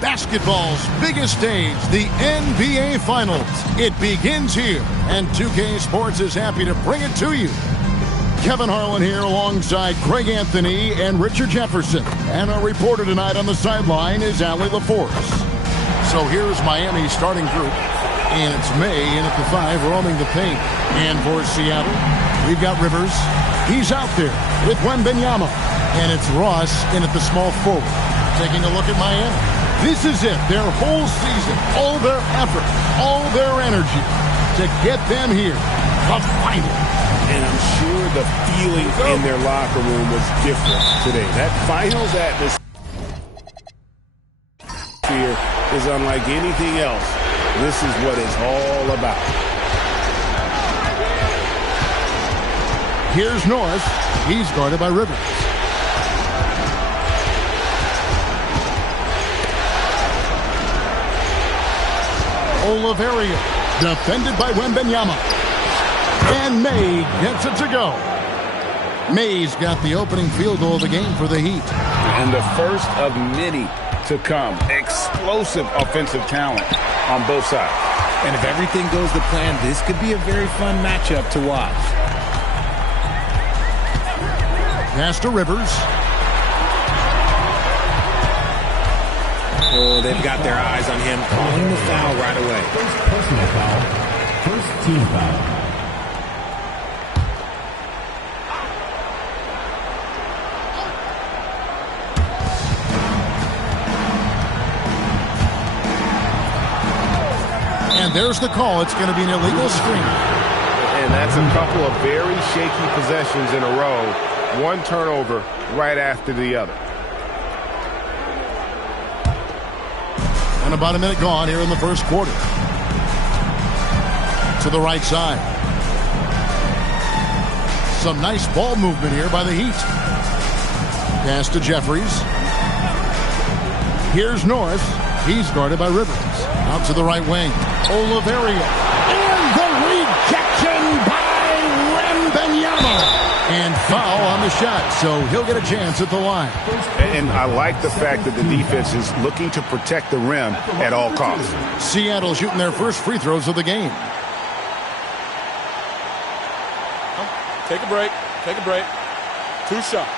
Basketball's biggest stage, the NBA Finals. It begins here, and 2K Sports is happy to bring it to you. Kevin Harlan here alongside Craig Anthony and Richard Jefferson. And our reporter tonight on the sideline is Allie LaForce. So here's Miami's starting group. And it's May in at the 5, roaming the paint. And for Seattle, we've got Rivers. He's out there with Wembanyama. And it's Ross in at the small forward. Taking a look at Miami. This is it, their whole season, all their effort, all their energy to get them here, the final. And I'm sure the feeling in their locker room was different today. That finals atmosphere is unlike anything else. This is what it's all about. Here's Norris. He's guarded by Rivers. Oliveira, defended by Wembanyama. And May gets it to go. May's got the opening field goal of the game for the Heat. And the first of many to come. Explosive offensive talent on both sides. And if everything goes to plan, this could be a very fun matchup to watch. Pass to Rivers. Oh, they've got their eyes on him, calling the foul right away. First personal foul. First team foul. And there's the call. It's going to be an illegal screen. And that's a couple of very shaky possessions in a row. One turnover right after the other. And about a minute gone here in the first quarter. To the right side. Some nice ball movement here by the Heat. Pass to Jeffries. Here's Norris. He's guarded by Rivers. Out to the right wing. Oliveira. And the rejection by Wembanyama. And foul on the shot, so he'll get a chance at the line. And I like the fact that the defense is looking to protect the rim at all costs. Seattle shooting their first free throws of the game. Take a break. Take a break. 2 shots.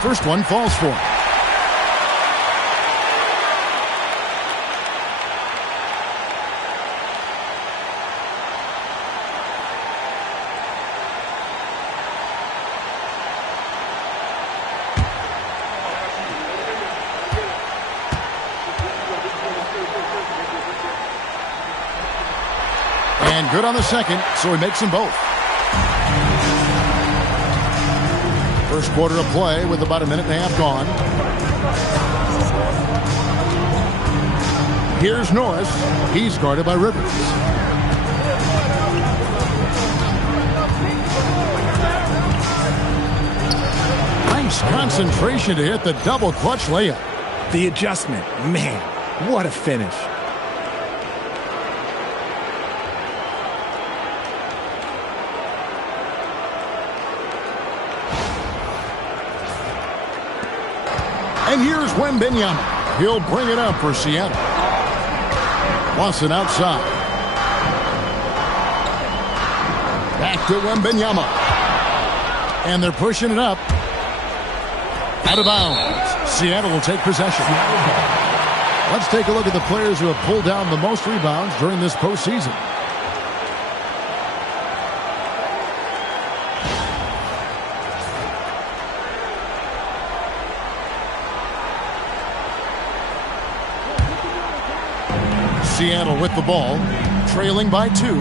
First one falls for him. And good on the second, so he makes them both. First quarter of play with about a minute and a half gone. Here's Norris. He's guarded by Rivers. Nice concentration to hit the double clutch layup. The adjustment, man, what a finish. And here's Wembanyama. He'll bring it up for Seattle. Watson outside. Back to Wembanyama. And they're pushing it up. Out of bounds. Seattle will take possession. Let's take a look at the players who have pulled down the most rebounds during this postseason. Seattle with the ball, trailing by 2.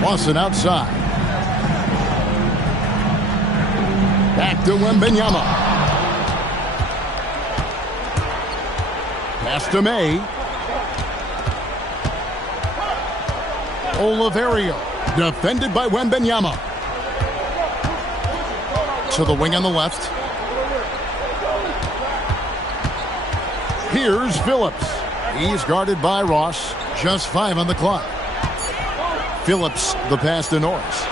Watson outside. Back to Wembanyama. Pass to May. Oliveira, defended by Wembanyama. To the wing on the left. Here's Phillips. He's guarded by Ross. Just 5 on the clock. Phillips, the pass to Norris.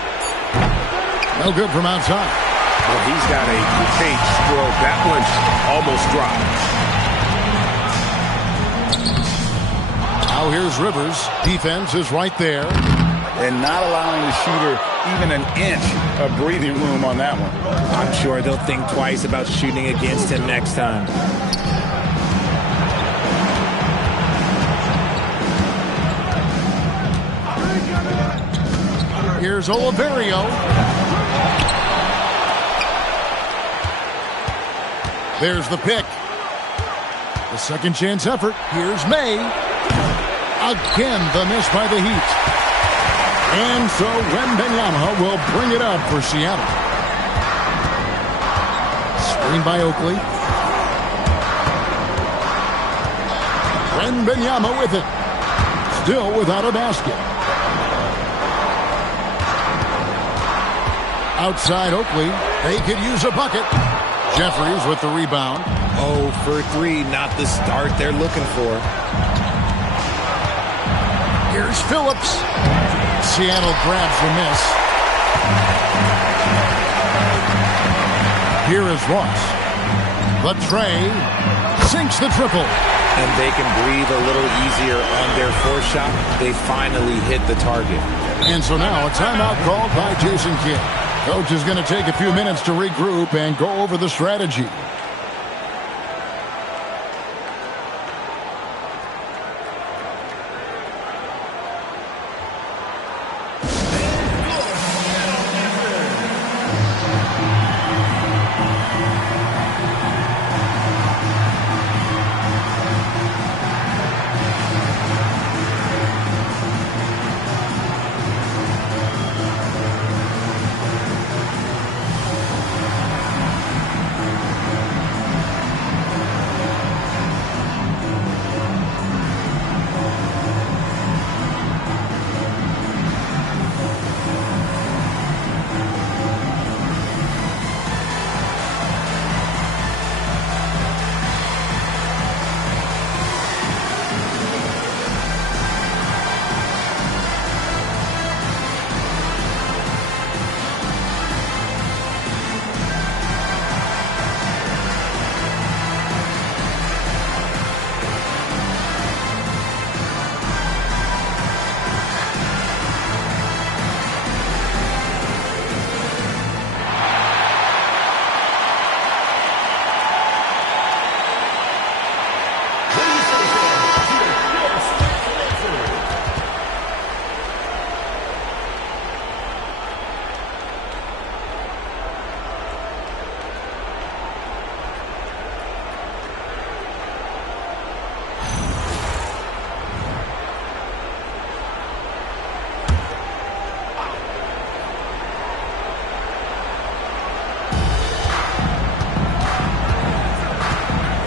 No good from outside. Well, he's got a great stroke. That one's almost dropped. Now here's Rivers. Defense is right there. And not allowing the shooter even an inch of breathing room on that one. I'm sure they'll think twice about shooting against him next time. Here's Oliverio. There's the pick. The second chance effort. Here's May. Again, the miss by the Heat. And so Wembanyama will bring it up for Seattle. Screen by Oakley. Wembanyama with it. Still without a basket. Outside Oakley. They could use a bucket. Jeffries with the rebound. 0 for 3, not the start they're looking for. Here's Phillips. Seattle grabs the miss. Here is Ross. The tray sinks the triple. And they can breathe a little easier on their fourth shot. They finally hit the target. And so now a timeout called by Jason Kidd. Coach is going to take a few minutes to regroup and go over the strategy.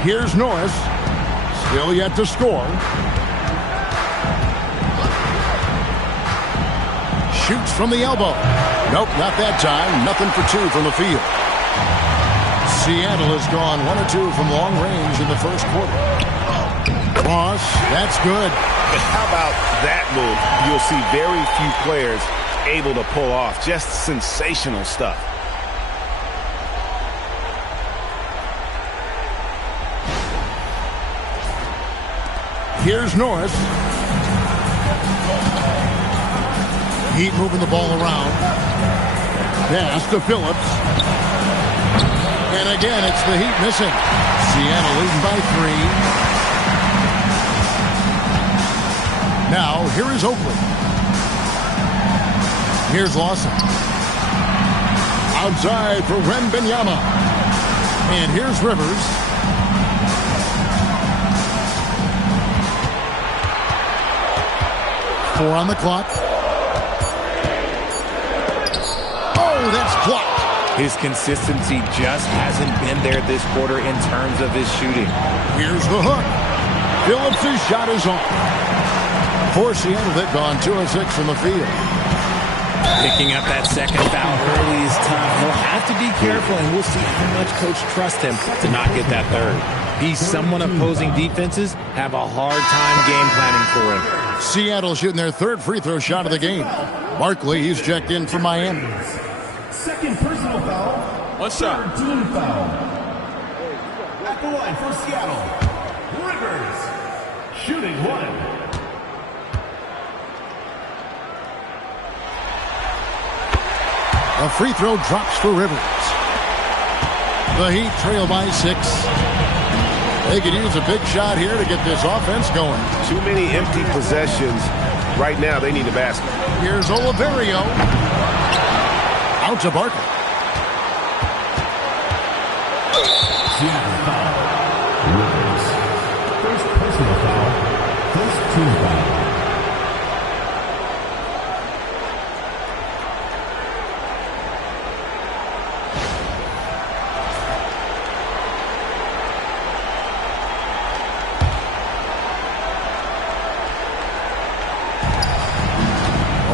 Here's Norris. Still yet to score. Shoots from the elbow. Nope, not that time. Nothing for 2 from the field. Seattle has gone 1 or 2 from long range in the first quarter. Ross, that's good. And how about that move? You'll see very few players able to pull off. Just sensational stuff. Here's Norris. Heat moving the ball around. Pass to Phillips. And again, it's the Heat missing. Seattle leading by 3. Now, here is Oakley. Here's Lawson. Outside for Wembanyama. And here's Rivers. Four on the clock. Oh, that's blocked. His consistency just hasn't been there this quarter in terms of his shooting. Here's the hook. Phillips' shot is on. For Seattle, they've gone 2 of 6 from the field. Picking up that second foul early is tough. He'll have to be careful, and we'll see how much coach trusts him to not get that third. He's someone opposing defenses have a hard time game planning for him. Seattle shooting their third free throw shot of the game. Barkley, he's checked in for Miami. Second personal foul. One shot. Team foul. At the line for Seattle, Rivers. Shooting one. A free throw drops for Rivers. The Heat trail by 6. They could use a big shot here to get this offense going. Too many empty possessions. Right now, they need a basket. Here's Oliverio. Out to Barkley. Seattle foul. Rivers. First personal foul. First team foul.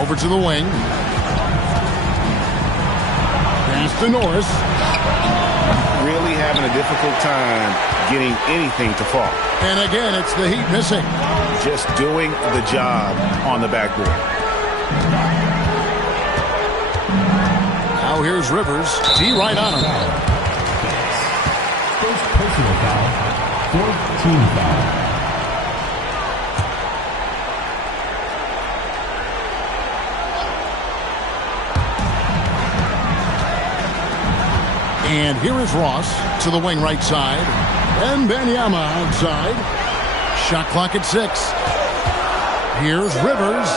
Over to the wing. Pass to Norris. Really having a difficult time getting anything to fall. And again, it's the Heat missing. Just doing the job on the backboard. Now here's Rivers. T right on him. First personal foul. Fourth team foul. And here is Ross to the wing right side. And Benyama outside. Shot clock at 6. Here's Rivers.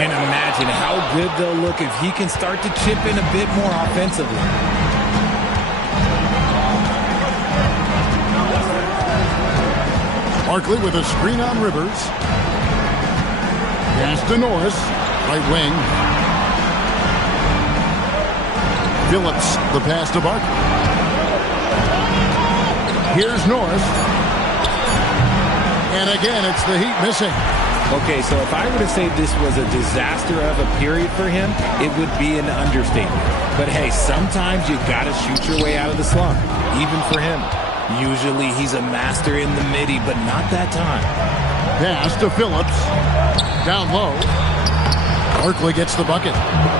And imagine how good they'll look if he can start to chip in a bit more offensively. Barkley with a screen on Rivers. Pass to Norris. Right wing. Phillips, the pass to Barkley. Here's Norris. And again, it's the Heat missing. Okay, so if I were to say this was a disaster of a period for him, it would be an understatement. But hey, sometimes you got to shoot your way out of the slump, even for him. Usually he's a master in the midi, but not that time. Pass to Phillips. Down low. Barkley gets the bucket.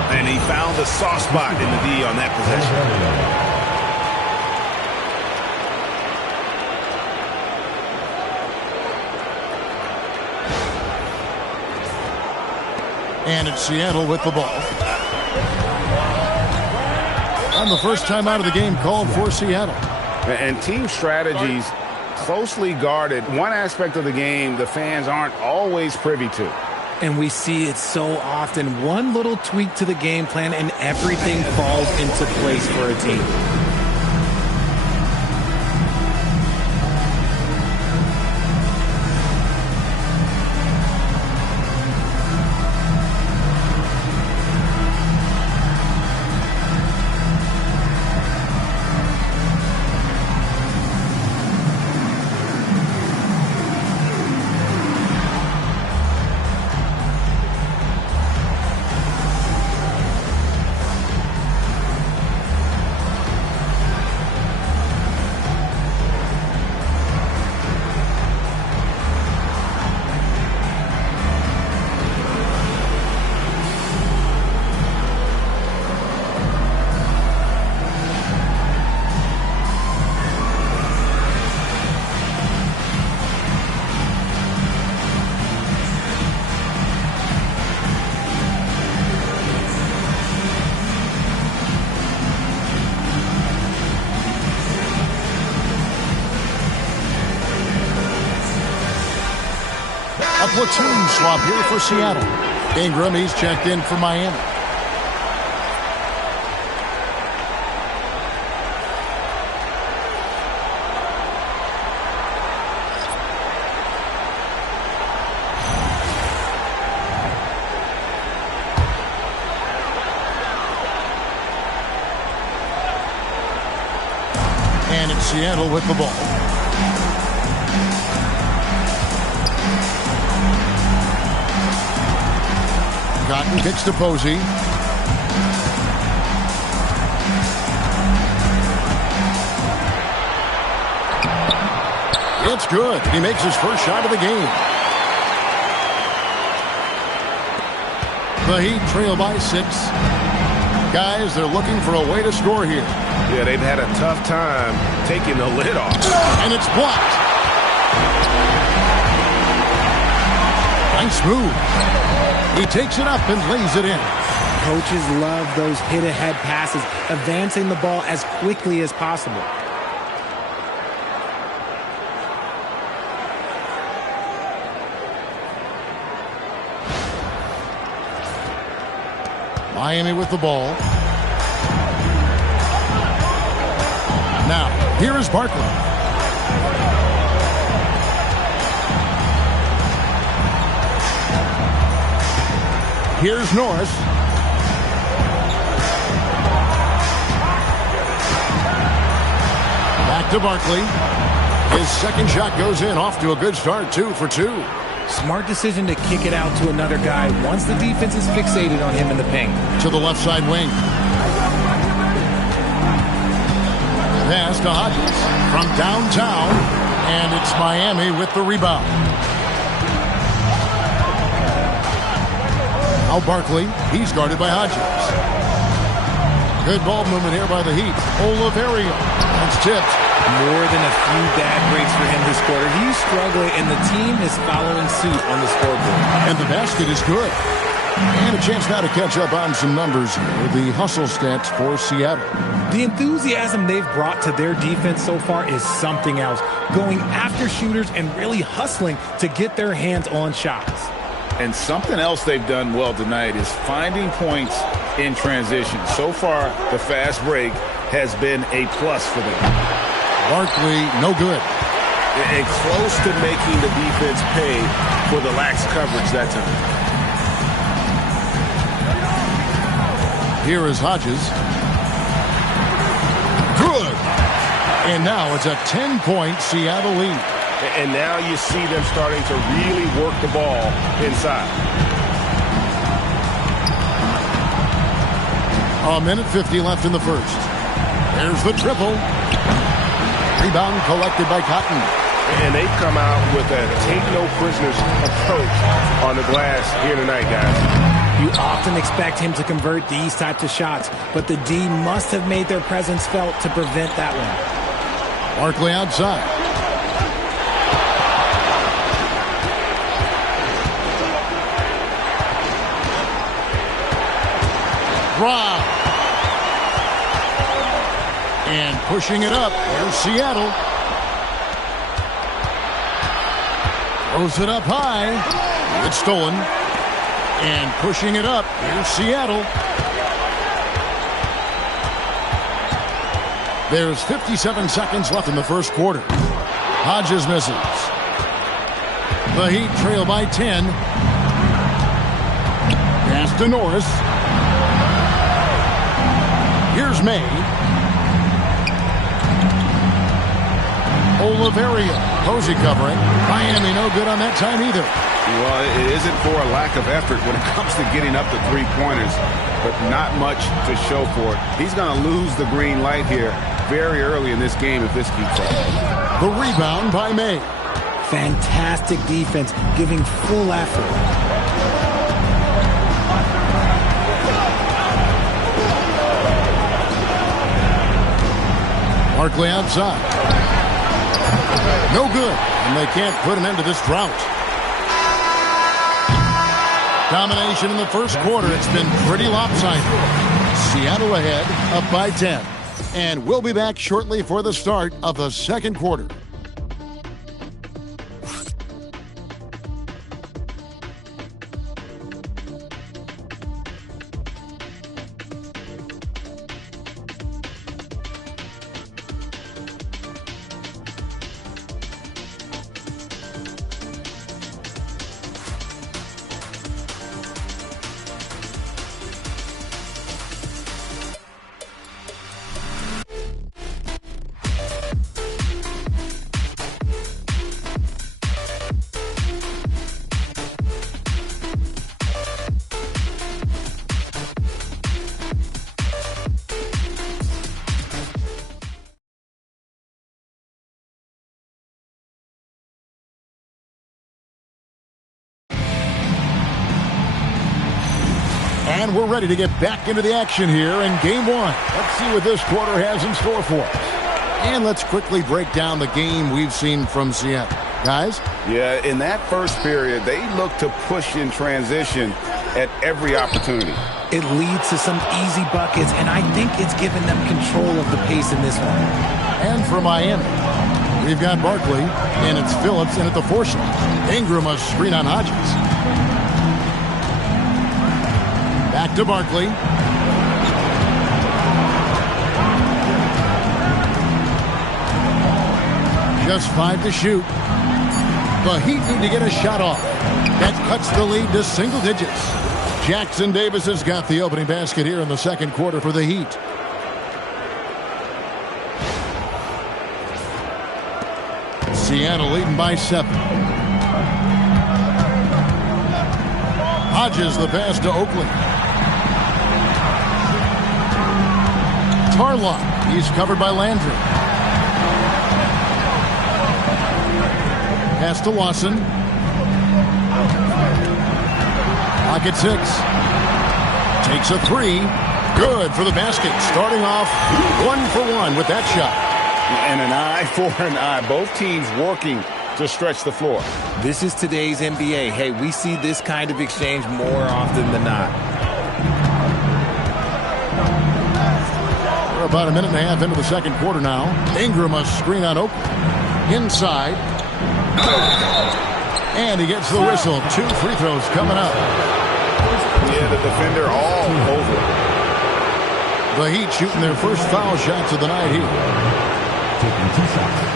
And he found the soft spot in the D on that possession. And it's Seattle with the ball. And the first time out of the game called for Seattle. And team strategies closely guarded. One aspect of the game the fans aren't always privy to. And we see it so often. One little tweak to the game plan and everything falls into place for a team. A platoon swap here for Seattle. Ingram, he's checked in for Miami. And it's Seattle with the ball. Cotton kicks to Posey. That's good. He makes his first shot of the game. The Heat trail by 6. Guys, they're looking for a way to score here. Yeah, they've had a tough time taking the lid off. And it's blocked. Nice move. He takes it up and lays it in. Coaches love those hit-ahead passes, advancing the ball as quickly as possible. Miami with the ball. Now, here is Barkley. Here's Norris. Back to Barkley. His second shot goes in. Off to a good start. 2 for 2. Smart decision to kick it out to another guy once the defense is fixated on him in the paint. To the left side wing. Pass to Hodges from downtown, and it's Miami with the rebound. Now Barkley, he's guarded by Hodges. Good ball movement here by the Heat. Oliverio. That's tipped. More than a few bad breaks for him this quarter. He's struggling, and the team is following suit on the scoreboard. And the basket is good. And a chance now to catch up on some numbers here. The hustle stats for Seattle. The enthusiasm they've brought to their defense so far is something else. Going after shooters and really hustling to get their hands on shots. And something else they've done well tonight is finding points in transition. So far, the fast break has been a plus for them. Barkley, no good. And close to making the defense pay for the lax coverage that time. Here is Hodges. Good. And now it's a 10-point Seattle lead. And now you see them starting to really work the ball inside. A minute 50 left in the first. There's the triple. Rebound collected by Cotton. And they've come out with a take-no-prisoners approach on the glass here tonight, guys. You often expect him to convert these types of shots, but the D must have made their presence felt to prevent that one. Barkley outside. Rob. And pushing it up. Here's Seattle. Throws it up high. It's stolen. And pushing it up. Here's Seattle. There's 57 seconds left in the first quarter. Hodges misses. The Heat trail by 10. Pass to Norris. Here's May. Oliverio. Posey covering. Miami no good on that time either. Well, it isn't for a lack of effort when it comes to getting up the three-pointers, but not much to show for it. He's going to lose the green light here very early in this game if this keeps up. The rebound by May. Fantastic defense, giving full effort. Barkley outside. No good, and they can't put an end to this drought. Domination in the first quarter. It's been pretty lopsided. Seattle ahead, up by 10. And we'll be back shortly for the start of the second quarter. And we're ready to get back into the action here in game one. Let's see what this quarter has in store for us. And let's quickly break down the game we've seen from Seattle. Guys? Yeah, in that first period, they look to push in transition at every opportunity. It leads to some easy buckets, and I think it's given them control of the pace in this one. And for Miami, we've got Barkley, and it's Phillips in at the 4 slot. Ingram a screen on Hodges. Back to Barkley. Just 5 to shoot. The Heat need to get a shot off. That cuts the lead to single digits. Jackson Davis has got the opening basket here in the second quarter for the Heat. Seattle leading by 7. Hodges the pass to Oakley. Tarlock, he's covered by Landry. Pass to Lawson. Pocket 6. Takes a 3. Good for the basket. Starting off 1 for 1 with that shot. And an eye for an eye. Both teams working to stretch the floor. This is today's NBA. Hey, we see this kind of exchange more often than not. We're about a minute and a half into the second quarter now. Ingram a screen on Oakley. Inside. And he gets the whistle. 2 free throws coming up. Yeah, the defender all over. The Heat shooting their first foul shots of the night here. Taking 2 shots.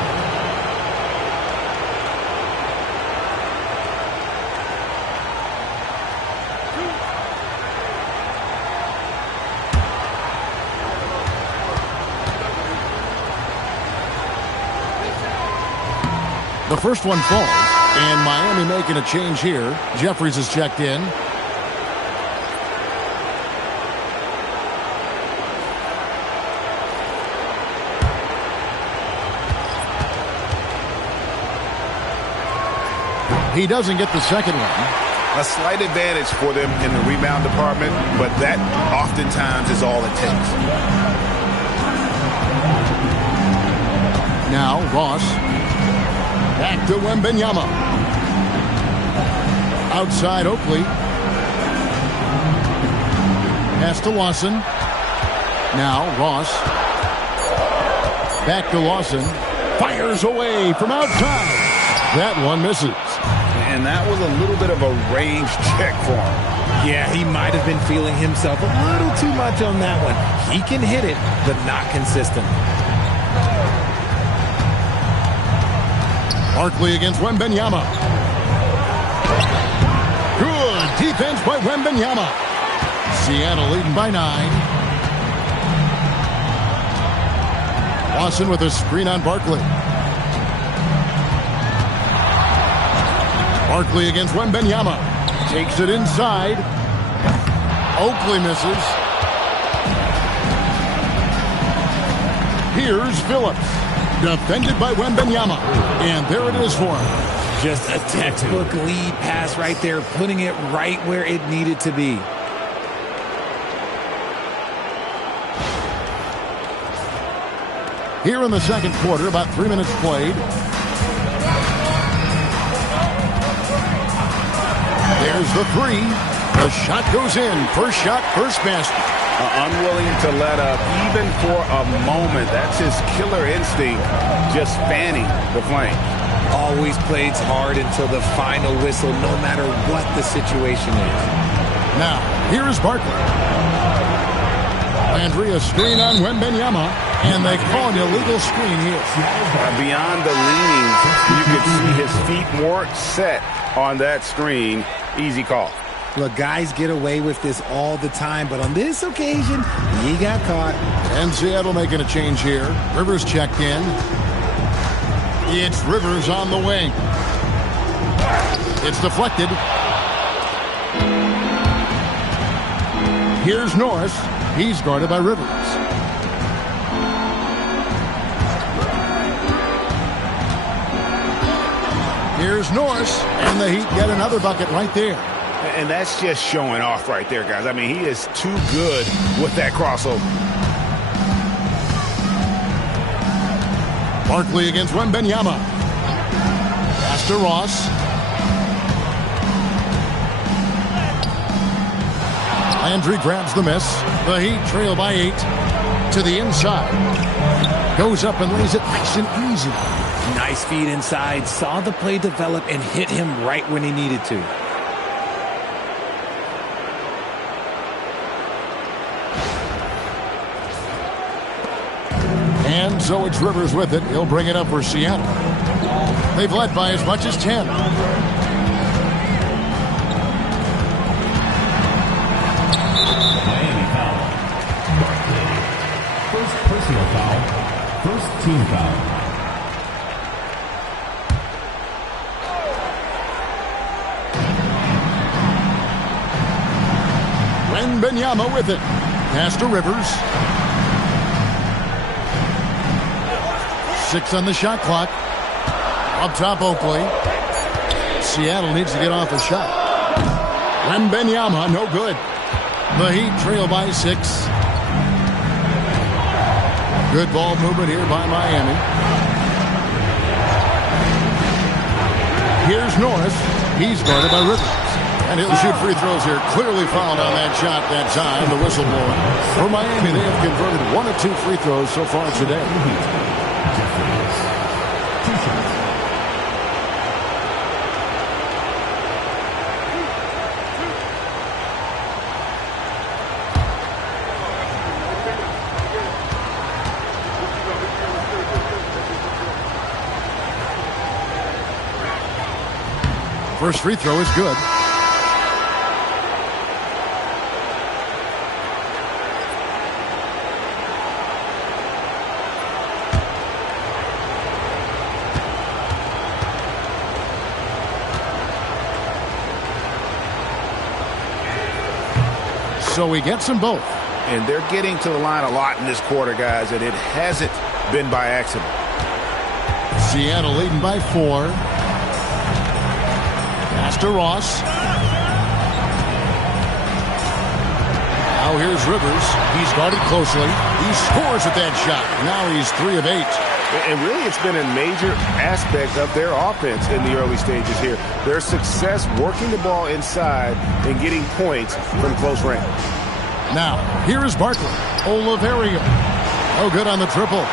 The first one falls, and Miami making a change here. Jeffries is checked in. He doesn't get the second one. A slight advantage for them in the rebound department, but that oftentimes is all it takes. Now Ross. Back to Wembanyama. Outside Oakley. Pass to Lawson. Now Ross. Back to Lawson. Fires away from outside. That one misses. And that was a little bit of a range check for him. Yeah, he might have been feeling himself a little too much on that one. He can hit it, but not consistent. Barkley against Wembanyama. Good defense by Wembanyama. Seattle leading by 9. Lawson with a screen on Barkley. Barkley against Wembanyama. Takes it inside. Oakley misses. Here's Phillips. Defended by Wembanyama. And there it is for him. Just a textbook lead pass right there, putting it right where it needed to be. Here in the second quarter, about 3 minutes played. There's the 3. The shot goes in. First shot, first basket. Unwilling to let up even for a moment. That's his killer instinct, just fanning the flame. Always plays hard until the final whistle, no matter what the situation is. Now, here is Barkley. Landry, a screen on Wembanyama, and they call an illegal screen here. Beyond the leaning, you could see his feet weren't set on that screen. Easy call. Look, guys get away with this all the time, but on this occasion, he got caught. And Seattle making a change here. Rivers checked in. It's Rivers on the wing. It's deflected. Here's Norris. He's guarded by Rivers. Here's Norris, and the Heat get another bucket right there. And that's just showing off right there, guys. I mean, he is too good with that crossover. Barkley against Wembanyama. Pass to Ross. Landry grabs the miss. The Heat trail by 8 to the inside. Goes up and lays it nice and easy. Nice feed inside. Saw the play develop and hit him right when he needed to. And so it's Rivers with it. He'll bring it up for Seattle. They've led by as much as 10. Miami foul. First personal foul. First team foul. Wembanyama with it. Pass to Rivers. 6 on the shot clock. Up top, Oakley. Seattle needs to get off a shot. Wembanyama, no good. The Heat trail by 6. Good ball movement here by Miami. Here's Norris. He's guarded by Rivers. And he'll shoot free throws here. Clearly fouled on that shot that time. The whistle blowing. For Miami, they have converted 1 of 2 free throws so far today. First free throw is good. So he gets them both. And they're getting to the line a lot in this quarter, guys, and it hasn't been by accident. Seattle leading by 4. Pass to Ross. Now here's Rivers. He's guarded closely. He scores at that shot. Now he's 3 of 8. And really, it's been a major aspect of their offense in the early stages here. Their success working the ball inside and getting points from close range. Now, here is Barkley. Oliverio. No good on the triple.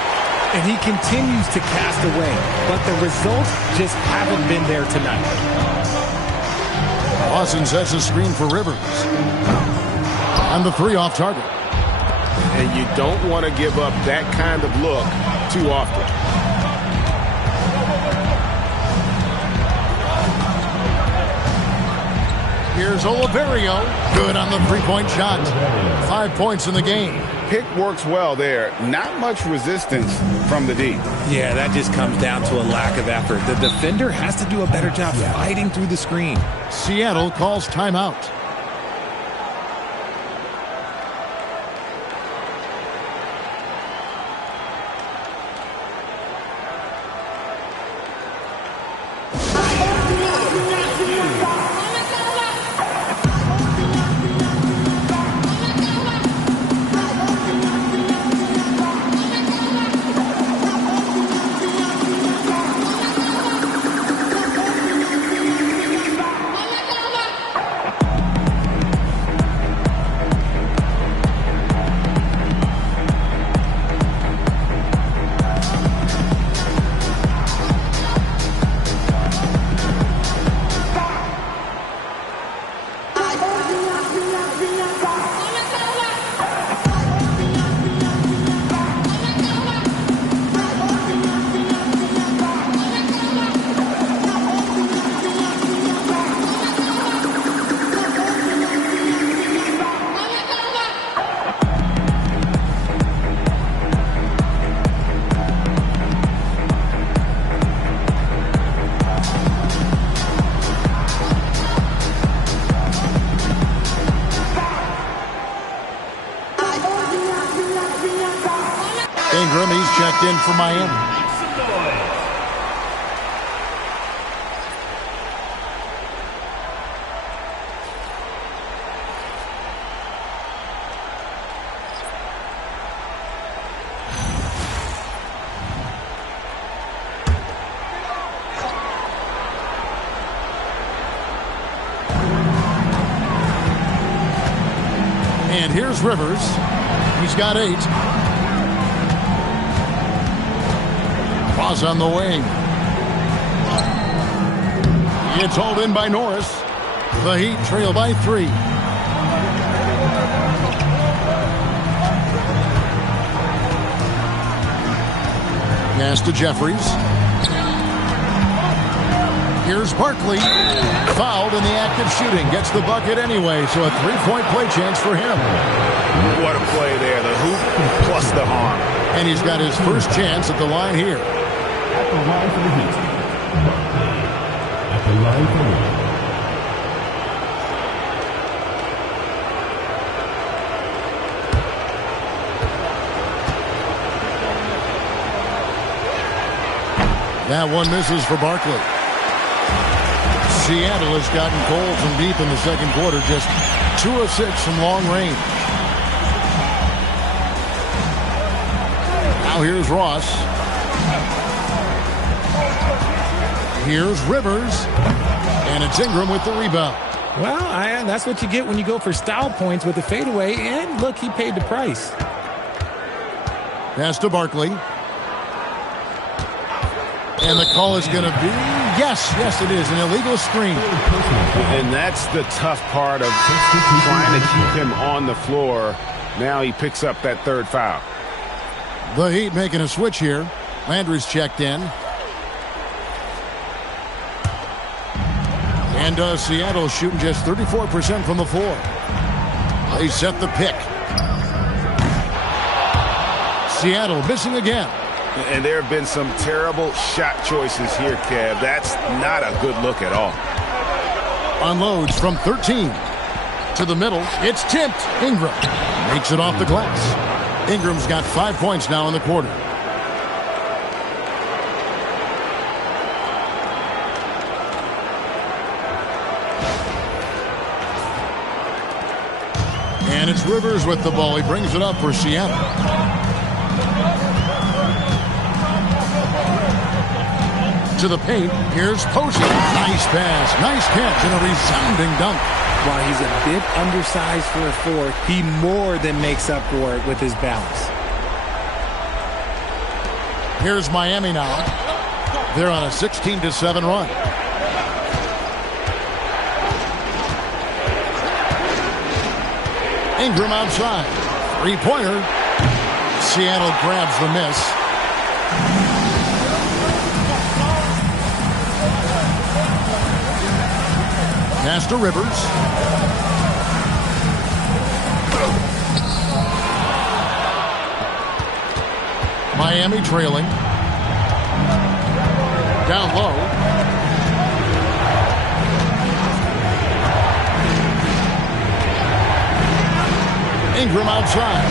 And he continues to cast away, but the results just haven't been there tonight. Lawson sets a screen for Rivers. And the 3 off target. And you don't want to give up that kind of look too often. Here's Oliverio. Good on the 3-point shot. 5 points in the game. Pick works well there. Not much resistance from the D. Yeah, that just comes down to a lack of effort. The defender has to do a better job fighting through the screen. Seattle calls timeout. Ingram, he's checked in for Miami. And here's Rivers. He's got 8. Cross on the wing. It's hauled in by Norris. The Heat trail by 3. Pass to Jeffries. Here's Barkley. Fouled in the act of shooting. Gets the bucket anyway, so a 3-point play chance for him. What a play there. The hoop plus the arm. And he's got his first chance at the line here. At the line for the Heat. At the line for the Heat. That one misses for Barkley. Seattle has gotten cold from deep in the second quarter, just 2 of 6 from long range. Now here's Ross. Here's Rivers. And it's Ingram with the rebound. Well, that's what you get when you go for style points with the fadeaway. And look, he paid the price. Pass to Barkley. And the call is going to be, yes, it is, an illegal screen. And that's the tough part of trying to keep him on the floor. Now he picks up that 3rd foul. The Heat making a switch here. Landry's checked in. And Seattle shooting just 34% from the floor. They set the pick. Seattle missing again. And there have been some terrible shot choices here, Kev. That's not a good look at all. Unloads from 13. To the middle. It's tipped. Ingram makes it off the glass. Ingram's got 5 points now in the quarter. And it's Rivers with the ball. He brings it up for Seattle. To the paint. Here's Posey. Nice pass. Nice catch and a resounding dunk. While he's a bit undersized for a 4, he more than makes up for it with his balance. Here's Miami now. They're on a 16-7 run. Ingram outside. 3-pointer. Seattle grabs the miss. Pass to Rivers. Miami trailing. Down low. Ingram outside.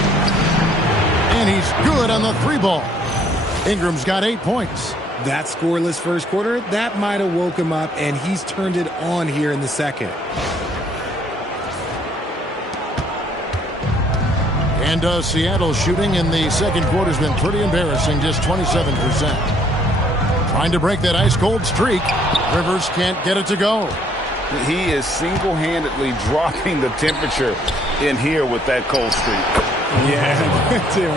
And he's good on the 3-ball. Ingram's got 8 points. That scoreless first quarter, that might have woke him up, and he's turned it on here in the second. And Seattle's shooting in the second quarter has been pretty embarrassing, just 27%. Trying to break that ice-cold streak. Rivers can't get it to go. He is single-handedly dropping the temperature in here with that cold streak. Yeah,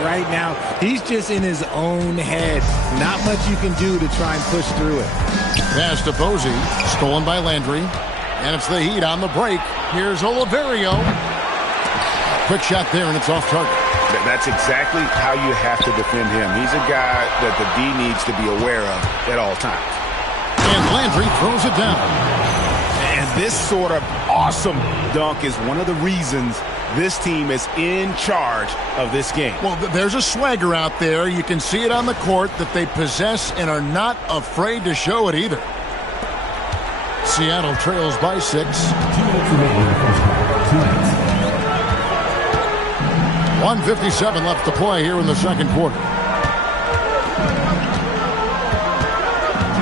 right now, he's just in his own head. Not much you can do to try and push through it. Pass to Posey, stolen by Landry. And it's the Heat on the break. Here's Oliverio. Quick shot there, and it's off target. That's exactly how you have to defend him. He's a guy that the D needs to be aware of at all times. And Landry throws it down. And this sort of awesome dunk is one of the reasons this team is in charge of this game. Well, there's a swagger out there. You can see it on the court that they possess and are not afraid to show it either. Seattle trails by 6. 2 minutes remaining in the first half. 2 minutes. 1:57 left to play here in the second quarter.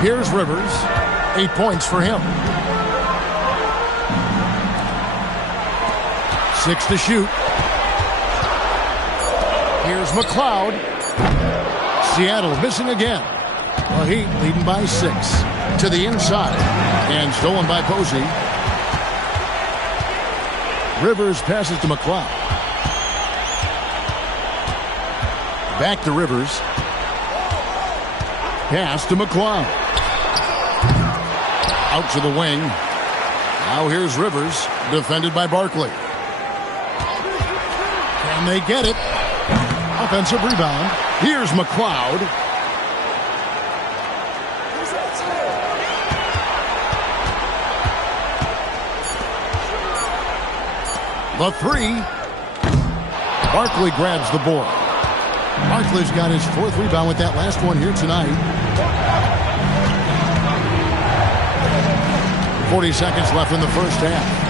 Here's Rivers. 8 points for him. 6 to shoot. Here's McLeod. Seattle missing again. The Heat leading by 6. To the inside. And stolen by Posey. Rivers passes to McLeod. Back to Rivers. Pass to McCloud. Out to the wing. Now here's Rivers, defended by Barkley. Can they get it? Offensive rebound. Here's McCloud. The three. Barkley grabs the board. Barkley's got his 4th rebound with that last one here tonight. 40 seconds left in the first half.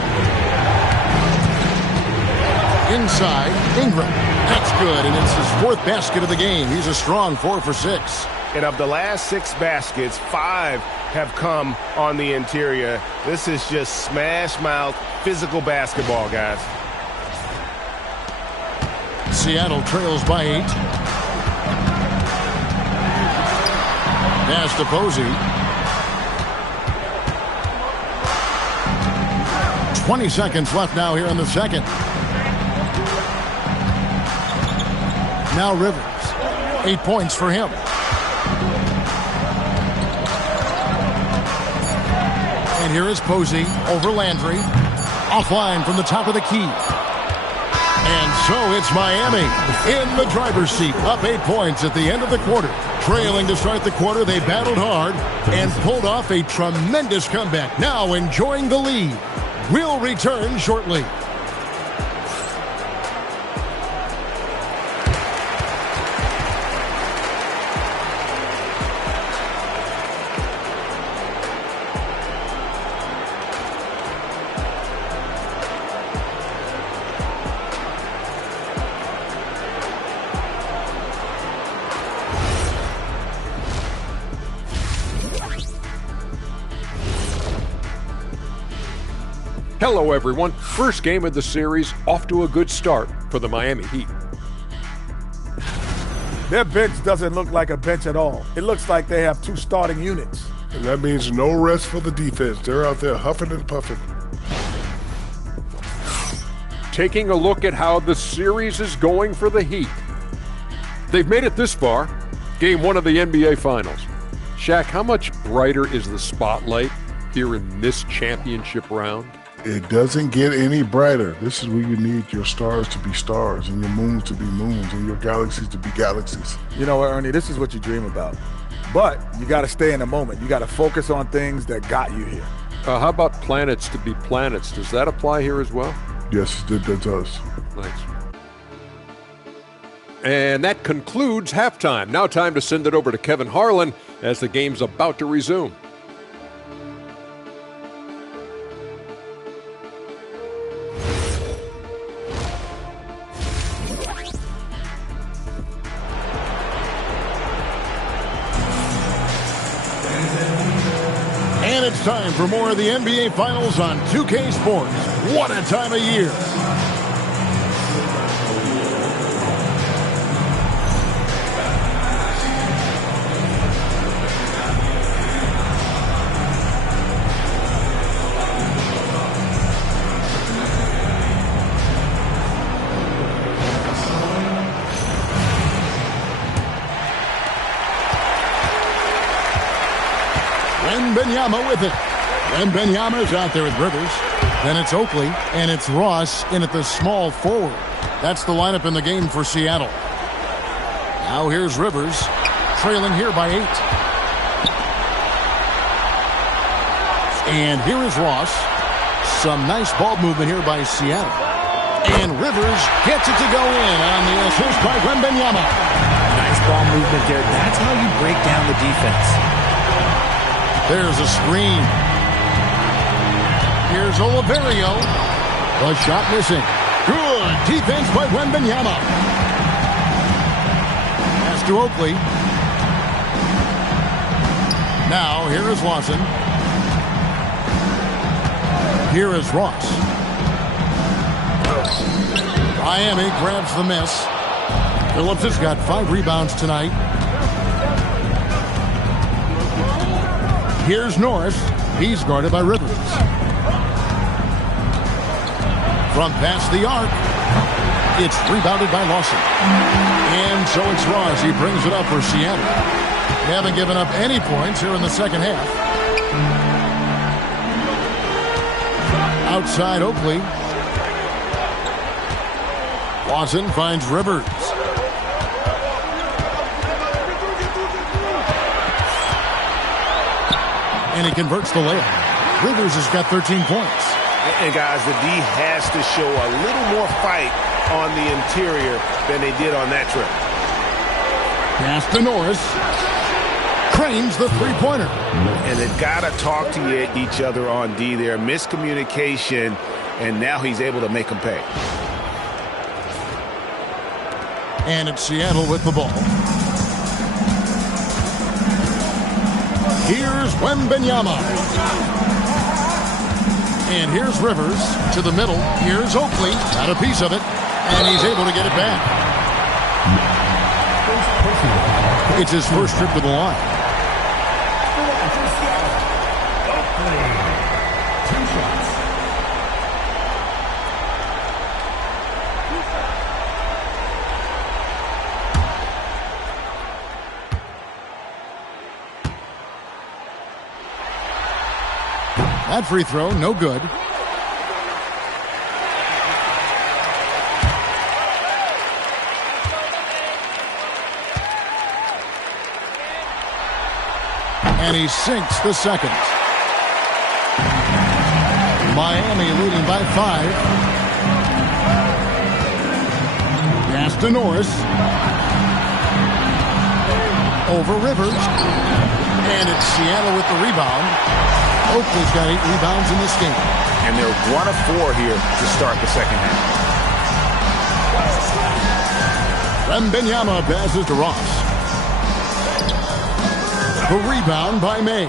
Inside, Ingram. That's good, and it's his 4th basket of the game. He's a strong 4 for 6. And of the last 6 baskets, 5 have come on the interior. This is just smash mouth, physical basketball, guys. Seattle trails by 8. Pass to Posey. 20 seconds left now here in the second. Now Rivers. 8 points for him. And here is Posey over Landry. Offline from the top of the key. And so it's Miami in the driver's seat, up 8 points at the end of the quarter. Trailing to start the quarter, they battled hard and pulled off a tremendous comeback. Now enjoying the lead. We'll return shortly. Hello, everyone. First game of the series, off to a good start for the Miami Heat. Their bench doesn't look like a bench at all. It looks like they have 2 starting units. And that means no rest for the defense. They're out there huffing and puffing. Taking a look at how the series is going for the Heat. They've made it this far, game 1 of the NBA Finals. Shaq, how much brighter is the spotlight here in this championship round? It doesn't get any brighter. This is where you need your stars to be stars and your moons to be moons and your galaxies to be galaxies. You know what, Ernie, this is what you dream about. But you got to stay in the moment. You got to focus on things that got you here. How about planets to be planets? Does that apply here as well? Yes, it does. Nice. And that concludes halftime. Now time to send it over to Kevin Harlan as the game's about to resume. And it's time for more of the NBA Finals on 2K Sports. What a time of year. Wembanyama with it. Wembanyama's out there with Rivers. Then it's Oakley, and it's Ross in at the small forward. That's the lineup in the game for Seattle. Now here's Rivers, trailing here by 8. And here is Ross. Some nice ball movement here by Seattle. And Rivers gets it to go in on the assist by Wembanyama. Nice ball movement there. That's how you break down the defense. There's a screen. Here's Oliverio. The shot missing. Good defense by Wembanyama. Pass to Oakley. Now, here is Lawson. Here is Ross. Miami grabs the miss. Phillips has got 5 rebounds tonight. Here's Norris. He's guarded by Rivers. From past the arc. It's rebounded by Lawson. And so it's Ross. He brings it up for Seattle. They haven't given up any points here in the second half. Outside Oakley. Lawson finds Rivers. And he converts the layup. Rivers has got 13 points. And guys, the D has to show a little more fight on the interior than they did on that trip. Pass to Norris. Cranes the three-pointer. And they've got to talk to each other on D there. Miscommunication, and now he's able to make them pay. And it's Seattle with the ball. Here's Wembanyama. And here's Rivers to the middle. Here's Oakley. Got a piece of it. And he's able to get it back. It's his first trip to the line. That free throw, no good. And he sinks the second. Miami leading by 5. Pass to Norris. Over Rivers. And it's Seattle with the rebound. Oakley's got 8 rebounds in this game. And they're 1 of 4 here to start the second half. Wembanyama passes to Ross. The rebound by May.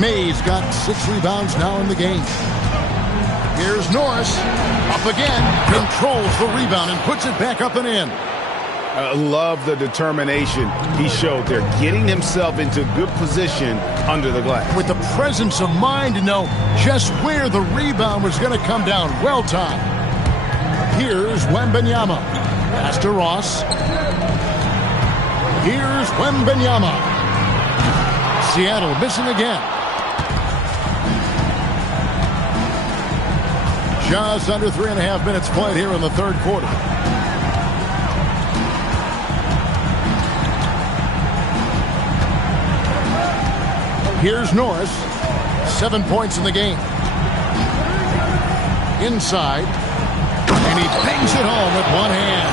May's got 6 rebounds now in the game. Here's Norris. Up again. Controls the rebound and puts it back up and in. I love the determination he showed there, getting himself into good position under the glass. With the presence of mind to know just where the rebound was going to come down. Well timed. Here's Wembanyama. Pass to Ross. Here's Wembanyama. Seattle missing again. Just under 3.5 minutes played here in the third quarter. Here's Norris. 7 points in the game. Inside. And he bangs it home with one hand.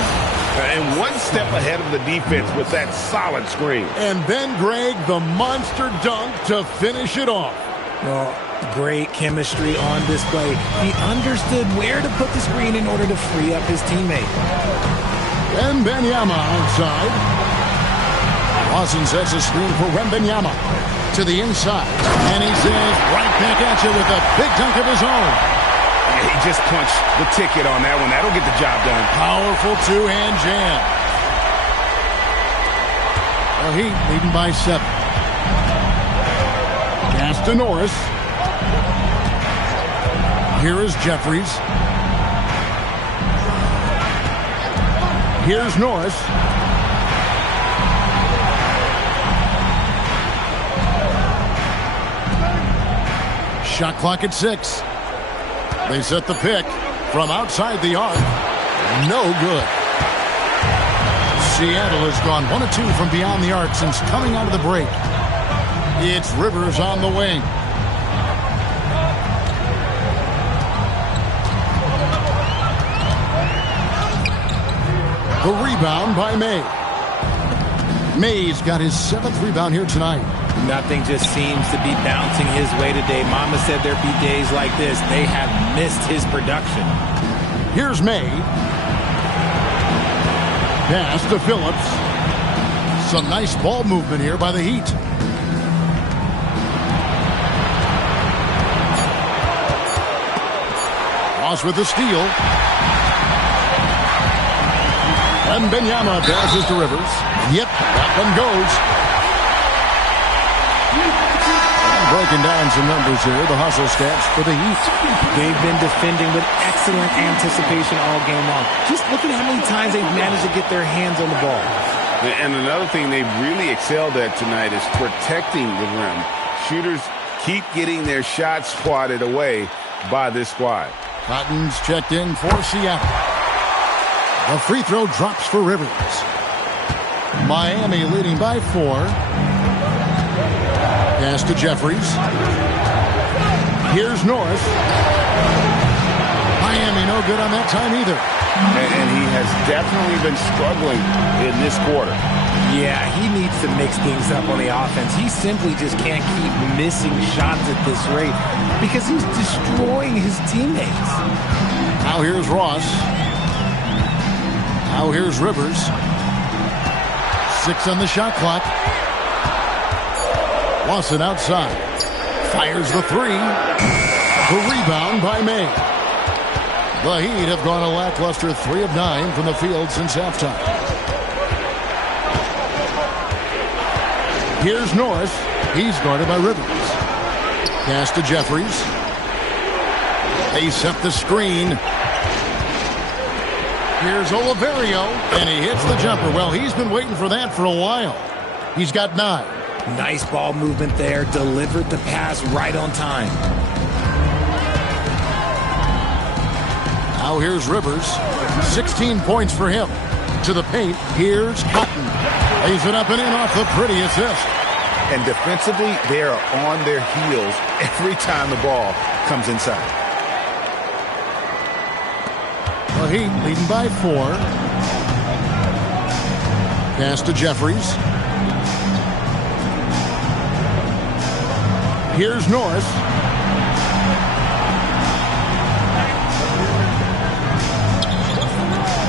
And one step ahead of the defense with that solid screen. And then, Greg, the monster dunk to finish it off. Well, great chemistry on display. He understood where to put the screen in order to free up his teammate. Wembanyama outside. Lawson sets a screen for Wembanyama. To the inside. And he says right back at you with a big dunk of his own. And he just punched the ticket on that one. That'll get the job done. Powerful two-hand jam. Well, Heat leading by 7. Pass to Norris. Here is Jeffries. Here's Norris. Shot clock at 6. They set the pick from outside the arc. No good. Seattle has gone 1 of 2 from beyond the arc since coming out of the break. It's Rivers on the wing. The rebound by May. May's got his 7th rebound here tonight. Nothing just seems to be bouncing his way today. Mama said there'd be days like this. They have missed his production. Here's May. Pass to Phillips. Some nice ball movement here by the Heat. Ross with the steal. Wembanyama passes to Rivers. Yep, that one goes. breaking down some numbers here, the hustle stats for the Heat. They've been defending with excellent anticipation all game long. Just look at how many times they've managed to get their hands on the ball. And another thing they've really excelled at tonight is protecting the rim. Shooters keep getting their shots swatted away by this squad. Cotton's checked in for Seattle. The free throw drops for Rivers. Miami leading by 4. Pass to Jeffries. Here's North. Miami no good on that time either. And he has definitely been struggling in this quarter. Yeah, he needs to mix things up on the offense. He simply just can't keep missing shots at this rate because he's destroying his teammates. Now here's Ross. Now here's Rivers. 6 on the shot clock. Lawson outside. Fires the 3. The rebound by May. The Heat have gone a lackluster 3 of 9 from the field since halftime. Here's North. He's guarded by Rivers. Pass to Jeffries. They set the screen. Here's Oliverio, and he hits the jumper. Well, he's been waiting for that for a while. He's got 9. Nice ball movement there. Delivered the pass right on time. Now here's Rivers. 16 points for him. To the paint, here's Cotton. Lays it up and in off the pretty assist. And defensively, they are on their heels every time the ball comes inside. The Heat leading by 4. Pass to Jeffries. Here's North.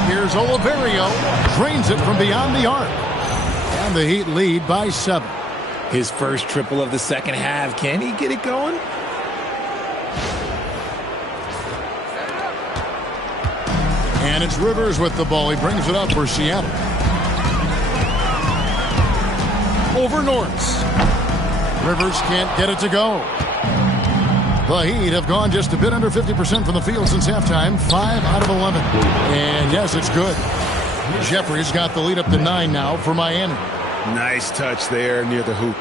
Here's Oliverio. Drains it from beyond the arc. And the Heat lead by 7. His first triple of the second half. Can he get it going? And it's Rivers with the ball. He brings it up for Seattle. Over Norris. Rivers can't get it to go. The Heat have gone just a bit under 50% from the field since halftime. 5 out of 11. And yes, it's good. Jeffries got the lead up to 9 now for Miami. Nice touch there near the hoop.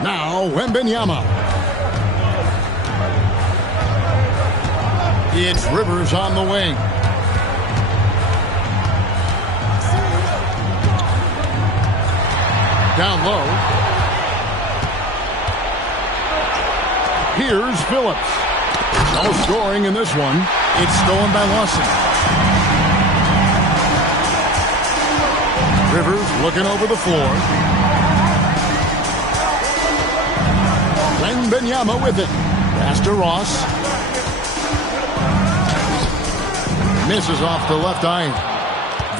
Now, Wembanyama. It's Rivers on the wing. Down low. Here's Phillips. No scoring in this one. It's stolen by Lawson. Rivers looking over the floor. Wembanyama with it. Pass to Ross. Misses off the left eye.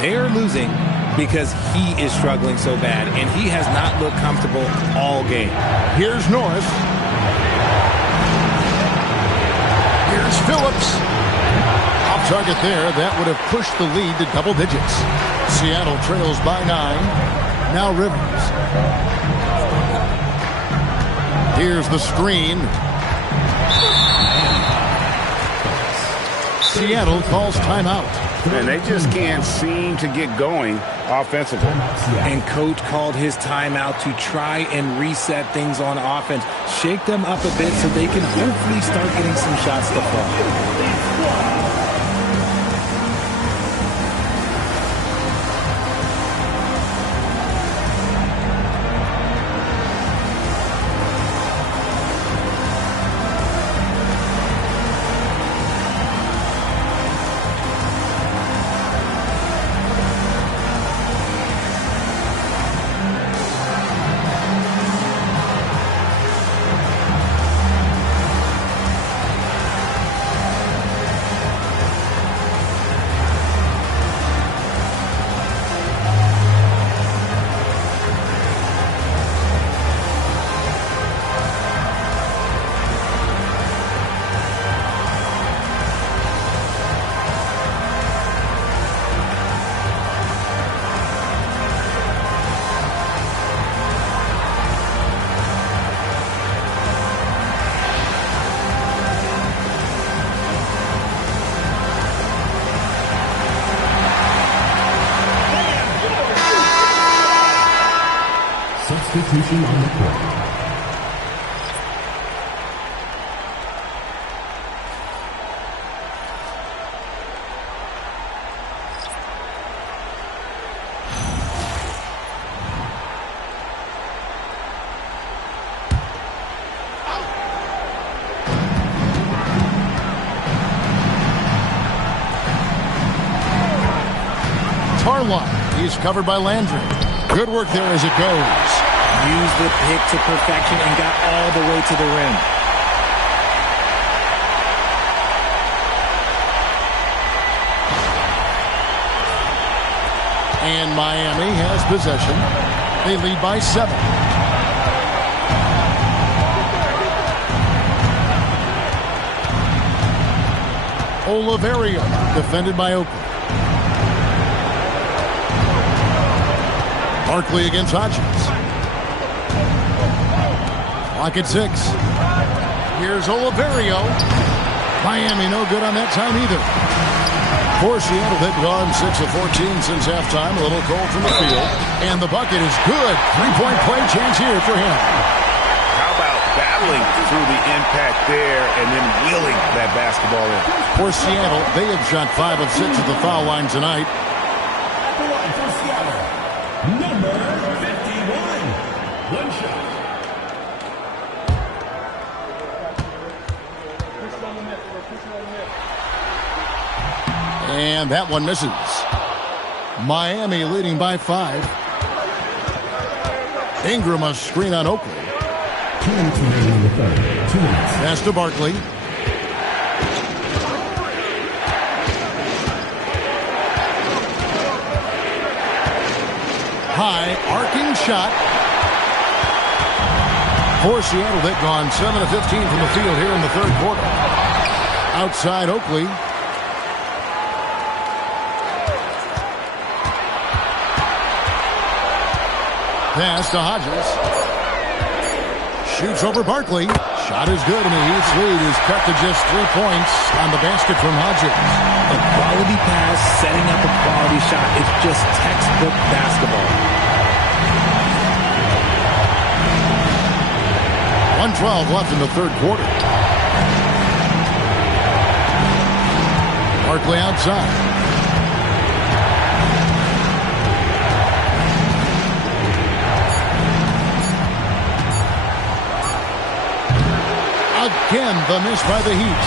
They're losing because he is struggling so bad, and he has not looked comfortable all game. Here's North. Here's Phillips. Off target there. That would have pushed the lead to double digits. Seattle trails by 9. Now Rivers. Here's the screen. Seattle calls timeout. And they just can't seem to get going offensively. And coach called his timeout to try and reset things on offense. Shake them up a bit so they can hopefully start getting some shots to fall. substitution on the court. He's covered by Landry. Good work there as it goes. Used the pick to perfection and got all the way to the rim. And Miami has possession. They lead by 7. Oliverio, defended by Oakley. Barkley against Hodgins. Clock at 6. Here's Oliverio. Miami no good on that time either. For Seattle, they've gone 6 of 14 since halftime. A little cold from the field. And the bucket is good. 3-point play chance here for him. How about battling through the impact there and then wheeling that basketball in? For Seattle, they have shot 5 of 6 at the foul line tonight. For Seattle, number 51. One shot. And that one misses. Miami leading by 5. Ingram a screen on Oakley. 2 minutes remaining in the third. 2 minutes. Pass to Barkley. High, arcing shot. For Seattle, they've gone 7 of 15 from the field here in the third quarter. Outside Oakley. Pass to Hodges. Shoots over Barkley. Shot is good, and the Heat's lead is cut to just 3 points on the basket from Hodges. A quality pass, setting up a quality shot. It's just textbook basketball. 1:12 left in the third quarter. Barkley outside. Again, the miss by the Heat.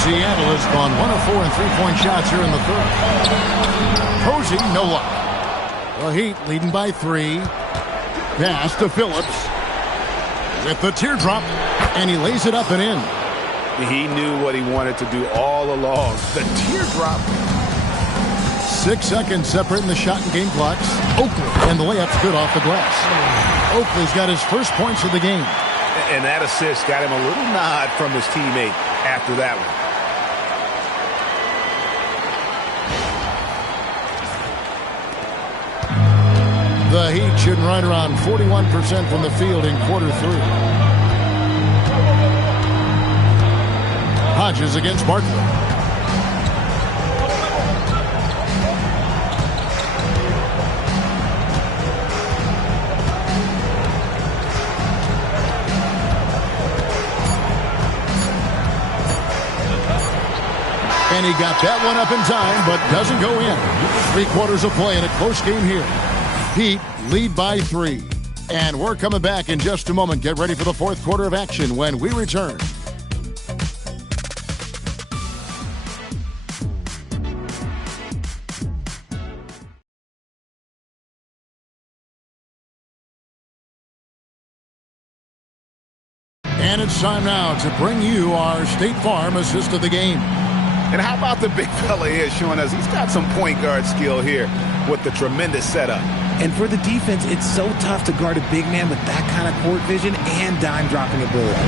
Seattle has gone 1 of 4 in 3-point shots here in the third. Posey, no luck. The Heat leading by 3. Pass to Phillips. With the teardrop, and he lays it up and in. He knew what he wanted to do all along. The teardrop. 6 seconds separating the shot and game clocks. Oakley, and the layup's good off the glass. Oakley's got his first points of the game. And that assist got him a little nod from his teammate after that one. The Heat shooting right around 41% from the field in quarter 3. Hodges against Barkley. And he got that one up in time, but doesn't go in. 3 quarters of play in a close game here. Heat lead by 3. And we're coming back in just a moment. Get ready for the fourth quarter of action when we return. And it's time now to bring you our State Farm assist of the game. And how about the big fella here showing us he's got some point guard skill here with the tremendous setup. And for the defense, it's so tough to guard a big man with that kind of court vision and dime-dropping ability.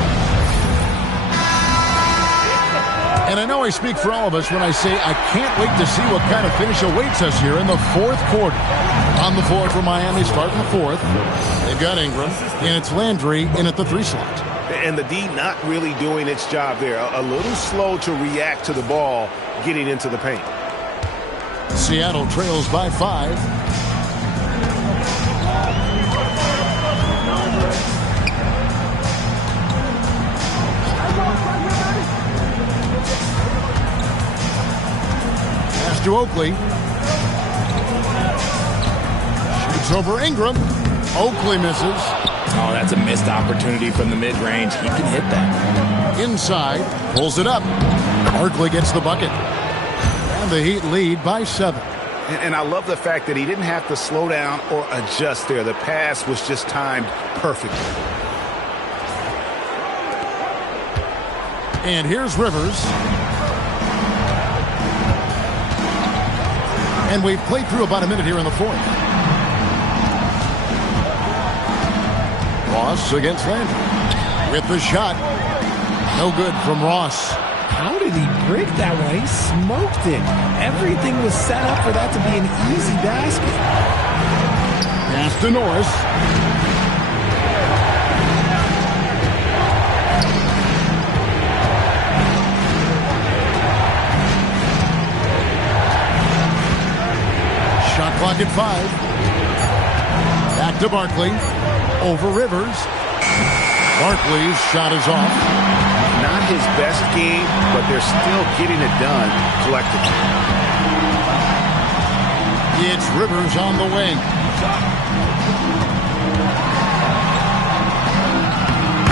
And I know I speak for all of us when I say I can't wait to see what kind of finish awaits us here in the fourth quarter. On the floor for Miami starting the fourth. They've got Ingram, and it's Landry in at the 3 slot. And the D not really doing its job there. A little slow to react to the ball getting into the paint. Seattle trails by 5. Pass to Oakley. Shoots over Ingram. Oakley misses. Oh, that's a missed opportunity from the mid-range. He can hit that. Inside, pulls it up. Barkley gets the bucket. And the Heat lead by 7. And I love the fact that he didn't have to slow down or adjust there. The pass was just timed perfectly. And here's Rivers. And we've played through about a minute here in the fourth. Ross against Landry with the shot. No good from Ross. How did he break that one? He smoked it. Everything was set up for that to be an easy basket. Pass to Norris. Shot clock at 5. Back to Barkley. Over Rivers. Barkley's shot is off. Not his best game, but they're still getting it done collectively. It's Rivers on the wing.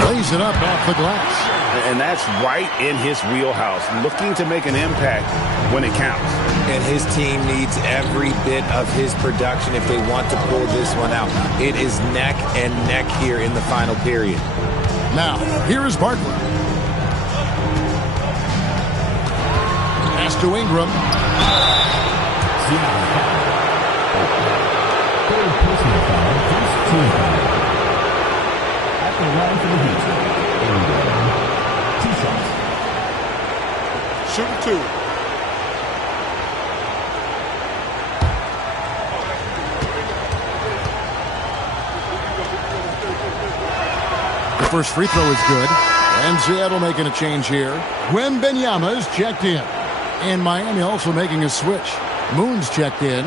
Lays it up off the glass. And that's right in his wheelhouse, looking to make an impact when it counts. And his team needs every bit of his production if they want to pull this one out. It is neck and neck here in the final period. Now, here is Barkley. Pass to Ingram. Third personal foul, first team foul. At the line for the Heat. Ingram. 2 shots. Shooting 2. The first free throw is good. And Seattle making a change here. Wembanyama's checked in. And Miami also making a switch. Moon's checked in.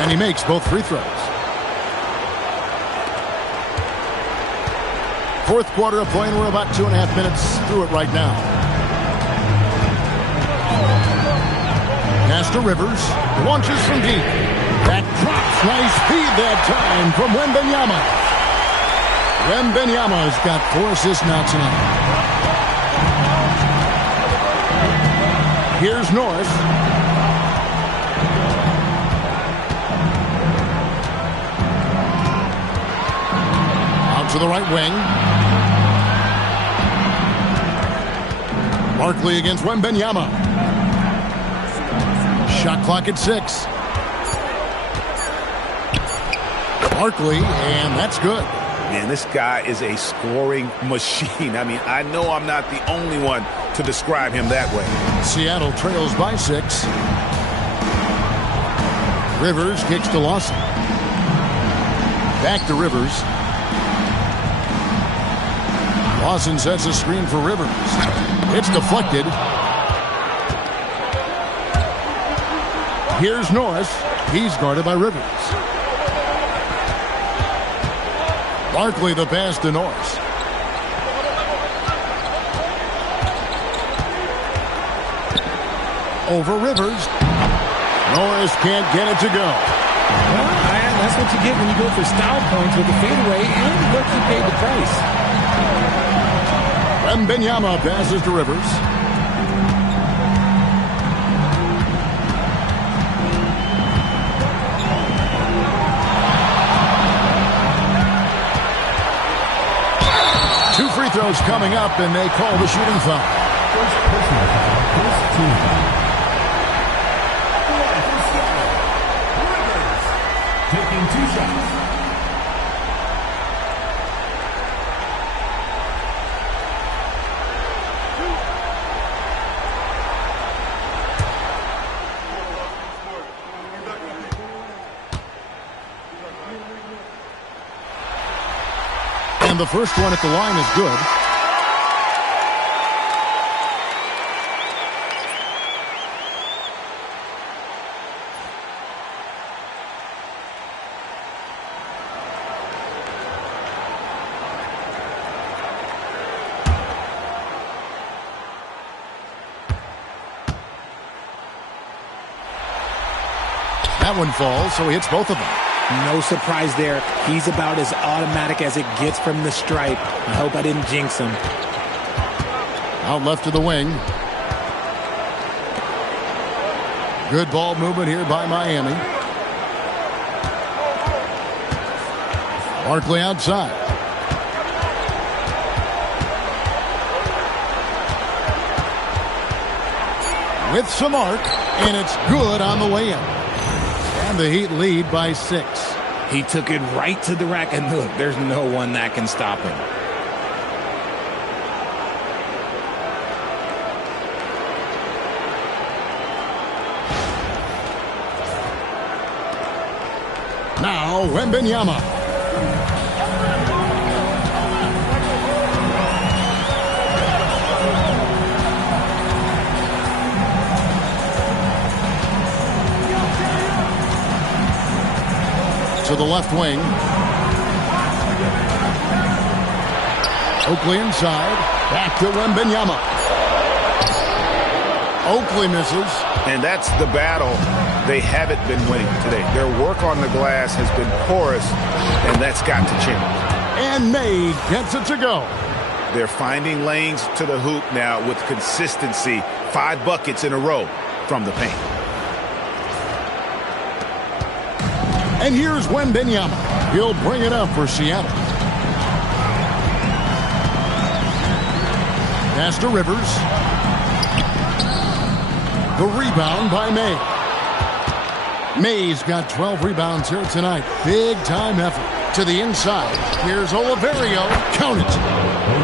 And he makes both free throws. Fourth quarter of play, and we're about 2.5 minutes through it right now. Pass to Rivers. Launches from deep. That drops. Nice feed that time from Wembanyama. Wembanyama's got 4 assists now tonight. Here's Norris. Out to the right wing. Barkley against Wembanyama. Shot clock at 6. Barkley, and that's good. Man, this guy is a scoring machine. I mean, I know I'm not the only one to describe him that way. Seattle trails by 6. Rivers kicks to Lawson. Back to Rivers. Lawson sets a screen for Rivers. It's deflected. Here's Norris. He's guarded by Rivers. Barkley the pass to Norris. Over Rivers. Norris can't get it to go. Well, that's what you get when you go for style points with the fadeaway, and look, he paid the price. Wembanyama passes to Rivers. Two free throws coming up, and they call the shooting foul. First personal foul, first team foul. Rivers taking 2 shots. And the first one at the line is good. That one falls, so he hits both of them. No surprise there. He's about as automatic as it gets from the stripe. I hope I didn't jinx him. Out left to the wing. Good ball movement here by Miami. Barkley outside. With some arc, and it's good on the way in. And the Heat lead by 6. He took it right to the rack, and look, there's no one that can stop him. Now, Wembanyama. To the left wing. Oakley inside. Back to Wembanyama. Oakley misses. And that's the battle they haven't been winning today. Their work on the glass has been porous, and that's got to change. And May gets it to go. They're finding lanes to the hoop now with consistency. 5 buckets in a row from the paint. And here's Wembanyama. He'll bring it up for Seattle. Pass to Rivers. The rebound by May. May's got 12 rebounds here tonight. Big time effort. To the inside. Here's Oliverio. Count it.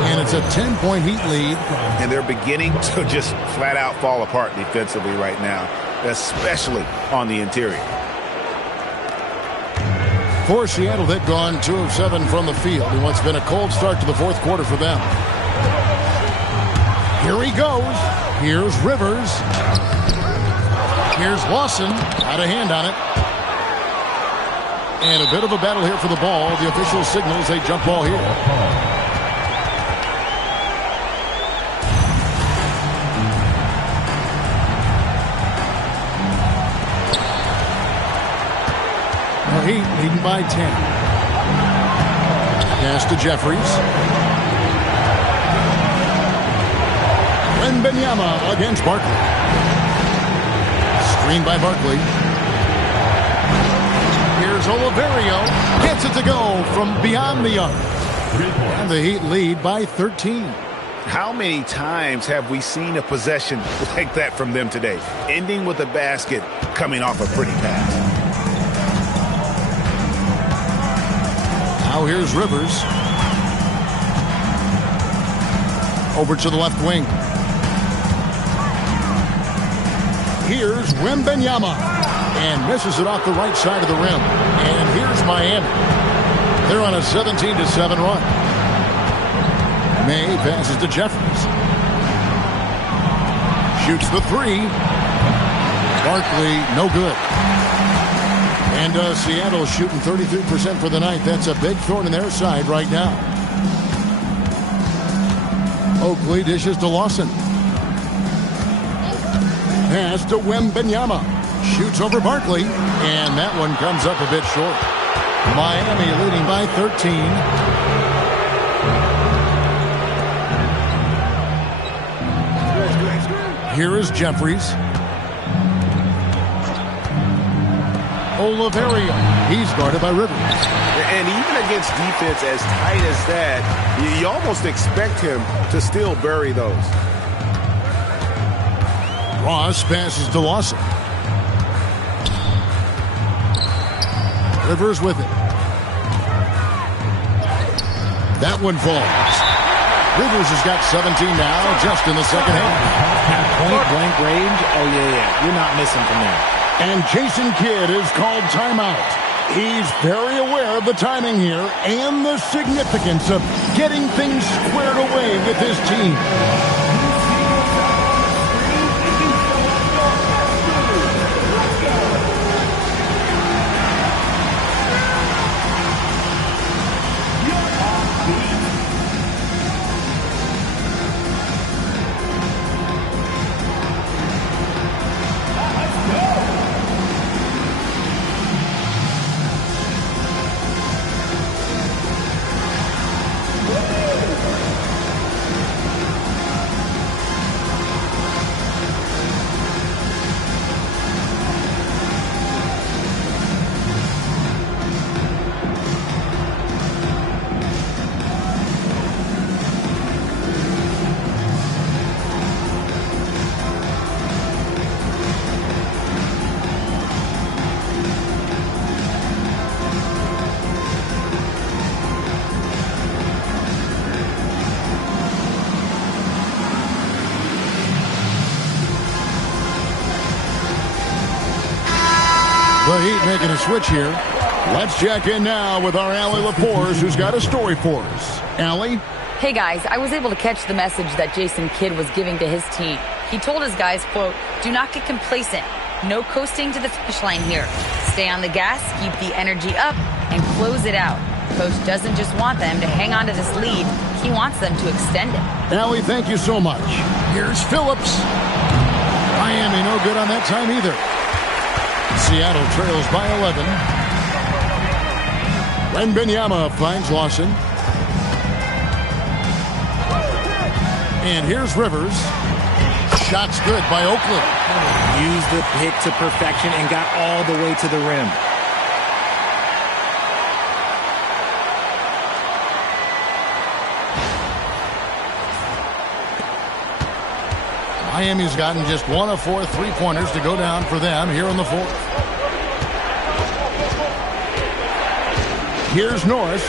And it's a 10-point Heat lead. And they're beginning to just flat out fall apart defensively right now, especially on the interior. For Seattle, they've gone 2 of 7 from the field in what's been a cold start to the fourth quarter for them. Here he goes. Here's Rivers. Here's Lawson. Out of hand on it. And a bit of a battle here for the ball. The official signals a jump ball here. The Heat leading by 10. Pass to Jeffries. Wembanyama against Barkley. Screen by Barkley. Here's Oliverio. Gets it to go from beyond the arc. And the Heat lead by 13. How many times have we seen a possession like that from them today? Ending with a basket, coming off a pretty pass. Now here's Rivers. Over to the left wing. Here's Wembanyama. And misses it off the right side of the rim. And here's Miami. They're on a 17-7 run. May passes to Jeffries. Shoots the 3. Barkley, no good. And Seattle shooting 33% for the night. That's a big thorn in their side right now. Oakley dishes to Lawson. Pass to Wembanyama. Shoots over Barkley. And that one comes up a bit short. Miami leading by 13. Here is Jeffries. Oliverio. He's guarded by Rivers. And even against defense as tight as that, you almost expect him to still bury those. Ross passes to Lawson. Rivers with it. That one falls. Rivers has got 17 now, just in the second half. At point-blank range, oh, yeah. You're not missing from there. And Jason Kidd is called timeout. He's very aware of the timing here and the significance of getting things squared away with his team. The Heat making a switch here. Let's check in now with our Allie LaForce, who's got a story for us. Allie? Hey guys, I was able to catch the message that Jason Kidd was giving to his team. He told his guys, quote, "Do not get complacent. No coasting to the finish line here. Stay on the gas, keep the energy up, and close it out." Coach doesn't just want them to hang on to this lead. He wants them to extend it. Allie, thank you so much. Here's Phillips. Miami no good on that time either. Seattle trails by 11. Wembanyama finds Lawson. And here's Rivers. Shot's good by Oakley. Used the pick to perfection and got all the way to the rim. Miami's gotten just 1 of 4 3-pointers to go down for them here in the fourth. Here's Norris.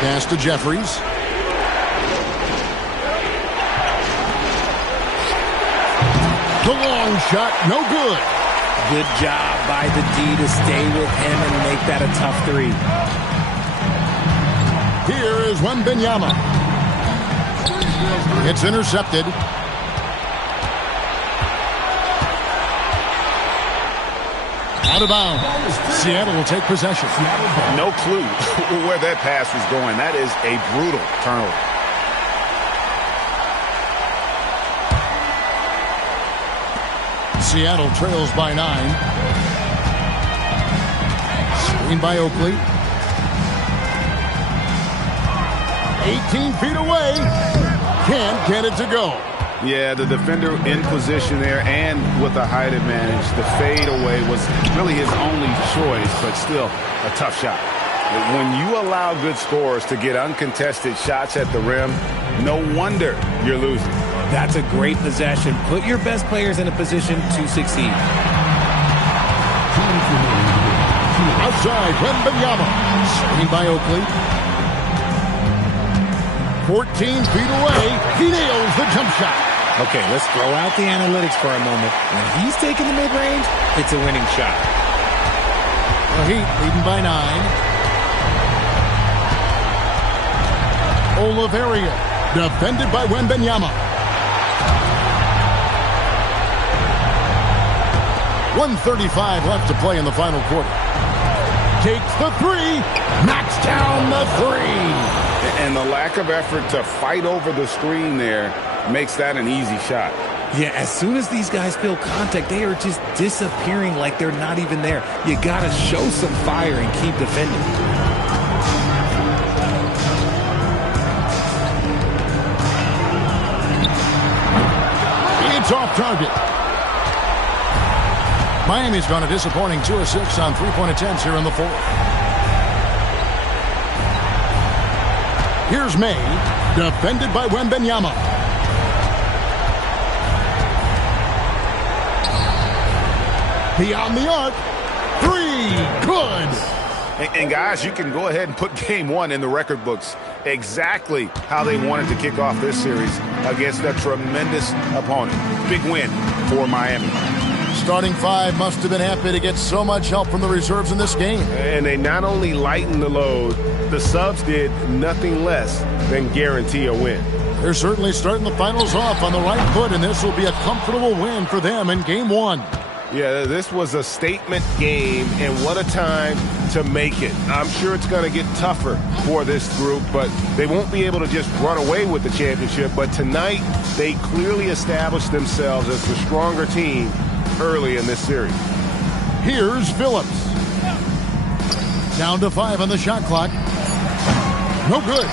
Pass to Jeffries. The long shot, no good. Good job by the D to stay with him and make that a tough three. Here is Wembanyama. It's intercepted. Out of bounds. Seattle will take possession. No clue where that pass was going. That is a brutal turnover. Seattle trails by 9. Screen by Oakley. 18 feet away. Can't get it to go. Yeah, the defender in position there and with a height advantage. The fade away was really his only choice, but still a tough shot. When you allow good scorers to get uncontested shots at the rim, no wonder you're losing. That's a great possession. Put your best players in a position to succeed. Outside, Wembanyama. Screen by Oakley. 14 feet away. He nails the jump shot. Okay, let's throw out the analytics for a moment. When he's taking the mid-range, it's a winning shot. The Heat leading by 9. Oliveira, defended by Wembanyama. 1:35 left to play in the final quarter. Takes the three, knocks down the three. And the lack of effort to fight over the screen there makes that an easy shot. Yeah, as soon as these guys feel contact, they are just disappearing like they're not even there. You got to show some fire and keep defending. It's off target. Miami's gone a disappointing 2 of 6 on 3-point attempts here in the fourth. Here's May, defended by Wembanyama. Beyond the arc, 3, good. And guys, you can go ahead and put game 1 in the record books. Exactly how they wanted to kick off this series against a tremendous opponent. Big win for Miami. Starting 5 must have been happy to get so much help from the reserves in this game. And they not only lightened the load, the subs did nothing less than guarantee a win. They're certainly starting the finals off on the right foot, and this will be a comfortable win for them in game 1. Yeah, this was a statement game, and what a time to make it. I'm sure it's going to get tougher for this group, but they won't be able to just run away with the championship. But tonight, they clearly established themselves as the stronger team early in this series. Here's Phillips. Down to 5 on the shot clock. No good.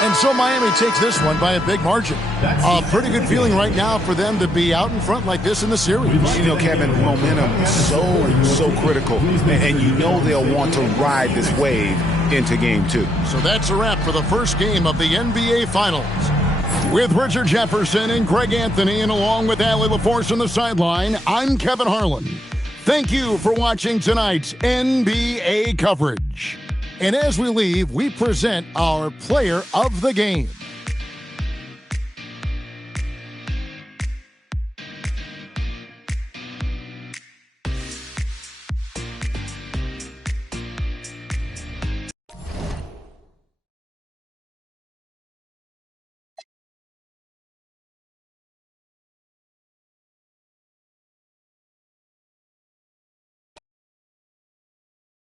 And so Miami takes this one by a big margin. A pretty good feeling right now for them to be out in front like this in the series. You know, Kevin, momentum is so critical. And you know they'll want to ride this wave into game 2. So that's a wrap for the first game of the NBA Finals. With Richard Jefferson and Greg Anthony, and along with Allie LaForce on the sideline, I'm Kevin Harlan. Thank you for watching tonight's NBA coverage. And as we leave, we present our player of the game.